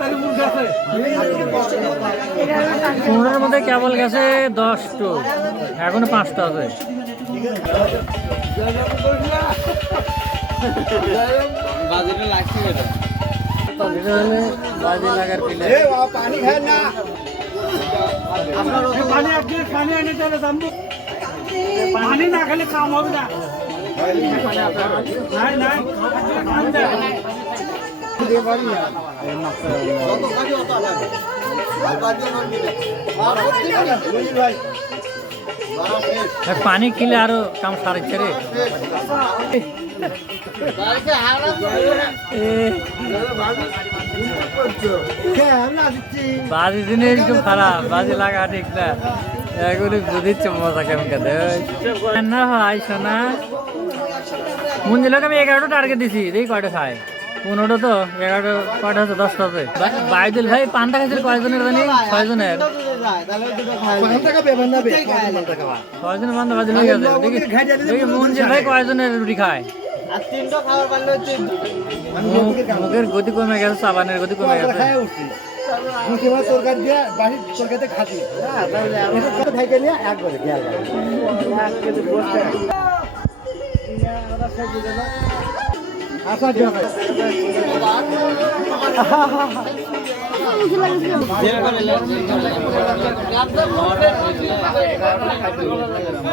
15-র মধ্যে কেবল গেছে 10টো, এখনো 5টা আছে। বাজি লাগার পিলে পানি না খেলে কাম হবে না। পানি খেলে আরো কাম সারিচ্ছে রে। বাজি জিনিস একটু খারাপ, বাজি লাগা ঠিক না। এগুলো বুঝিচ্ছে মজা কেমন খেতে না হয় শোনা। মঞ্জিলাকে আমি 11টা টার্গেট দিছি, দেখি কয়টা খায়। 15টা তো 11টা, কয়টা হচ্ছে 10টা হচ্ছে। বাইদুল ভাই পান্তা খাইছিল কয়জনের জানি? 6 জনের। 6 জনের পান্তা বাজিল হয়ে গেছে। দেখি মঞ্জিল ভাই কয়জনের রুটি খায়। মুখের গতি কমে গেছে, সাবানের গতি কমে গেছে।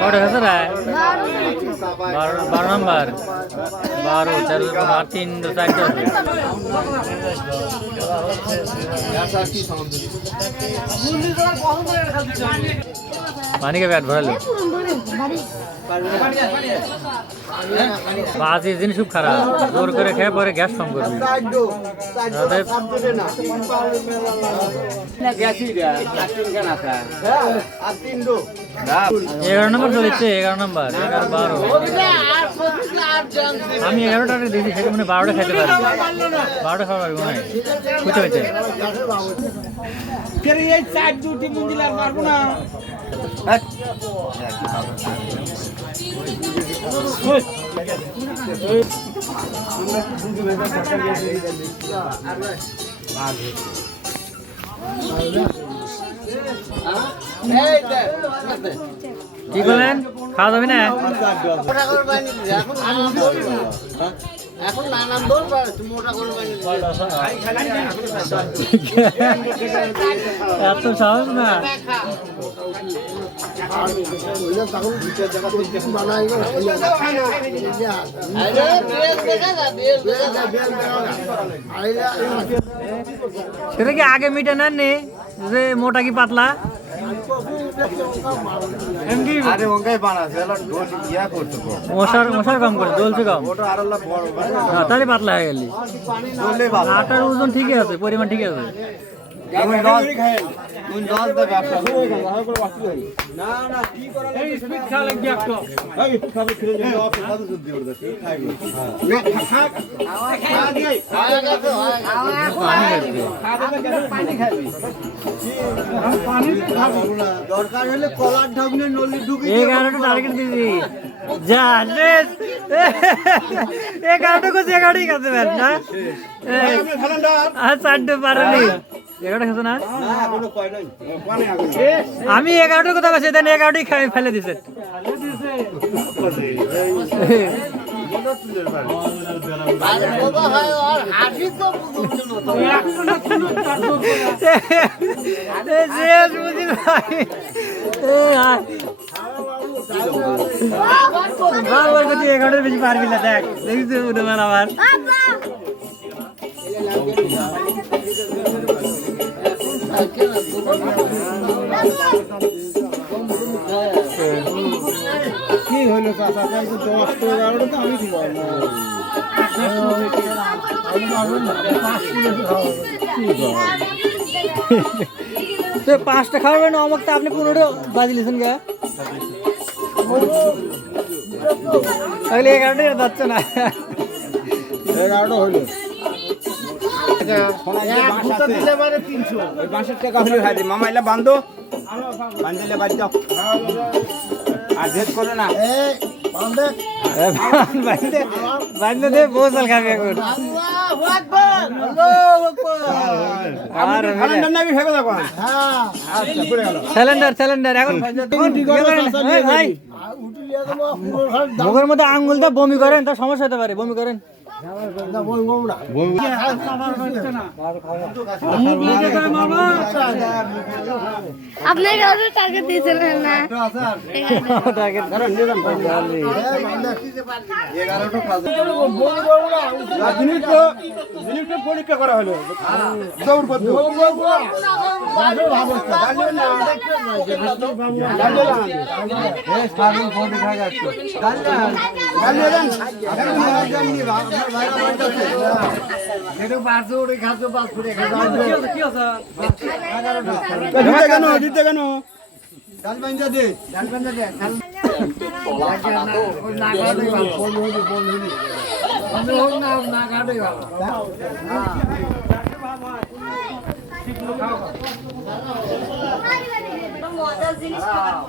কটা আছে রে? 12 নম্বর, 12, 4, 3, 2, 4 पानी के बैट भरा लो। बाजी जिनिस खूब खाराप, जोर करे खेয়ে পরে গ্যাস ফর্ম করবে। 11 নম্বর চলেছে, 11 নম্বর, 11, 12। আমি 11টা দিয়েছি, সেটা মানে 12টা খেতে পারি। 12টা খাওয়া পারবো না, বুঝতে হয়েছে। এই 4 দুটি মঞ্জিল আর মারবো না। কি বলেন? খাওয়া যাবে না? এখন নানান দল মোটা করে এত সাহস না। সেটা কি আগে মিটে নেন নি যে মোটা কি পাতলা? মশার কম করে জ্বলছে কম, তাহলে পাতলা হয়ে গেলি। আটার ওজন ঠিকই আছে, পরিমাণ ঠিকই আছে। দরকার হলে কলার ঢাকনে নলি ঢুকে 11টা টার্গেট দিছি। যা শেষ 11টা কোথায়? 11টাই খেতে পারেন না? আর 4টা পারেনি। 11টা খেতে না? আমি 11টা কথা বলছি, দেন 11টাই খাই ফেলে দিছে। এগারোটার বেশি পারবি না, দেখ দেখিস উঠবেন আবার। কি হইলো চাচা? 10টা 11টা তো আমি দিব। 5টা খাওয়াবেন আমাকে, তো আপনি 15টা বাজি লিছেন গা, তাহলে 11টাই যাচ্ছে না। 11টা হইলো। বাঁশের টাকা হলে হাই মামা এলা বান্ধো, বান্ধলে বাড়ি যাও আর ভেদ করে না। বান্ধে দে, বউ চাল খাবি এখন। নাকি ভেবে দেখো আচ্ছা পড়ে গেল সিলিন্ডার এখন ভাই মুখের মধ্যে আঙ্গুল দিয়ে বমি করেন তা সমস্যা হতে পারে বমি করেন আপনার কাছে টার্গেট দিয়েছিলেন না জিনিসটা পরীক্ষা করা হলো দৌড় করতে দিতে কেন মজার জিনিস খাওয়া